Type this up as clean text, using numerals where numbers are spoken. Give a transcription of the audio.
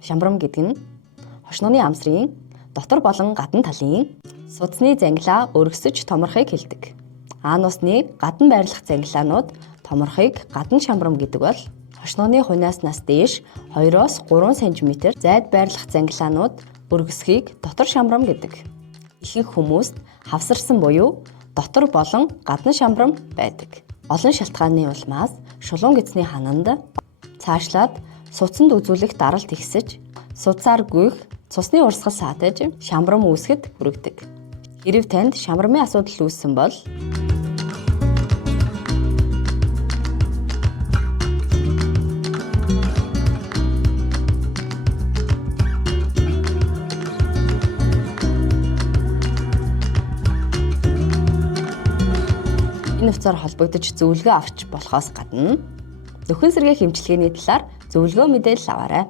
Шамбрам гэдэг нь хошнооны амсрын дотор болон гадна талын судасны зангилаа өргөсөж томорхыг хэлдэг. Анусны гадна байрлах зангилаанууд томорхыг гадна шамбрам гэдэг бол хошнооны хунааснаас дээш 2-3 см зайд байрлах зангилаанууд өргөсхийг дотор шамбрам гэдэг. Ихэнх хүмүүст хавсарсан буюу дотор болон гадна шамбрам байдаг. Олон шалтгааны улмаас шулуун гэцний хананд цаашлаад суцанд үзүүлэх даралт ихсэж, судсаар гүйх, цусны урсгал саатаж шамбрам үүсгэд хүргэдэг. Хэрв танд шамбрамын асуудал үүссэн бол энэ хувцаар холбогдож зөвлөгөө авч болохоос гадна нөхөн сэргээ хэмжлэгээний талаар зөвлөгөө мэдээлэл аваарай.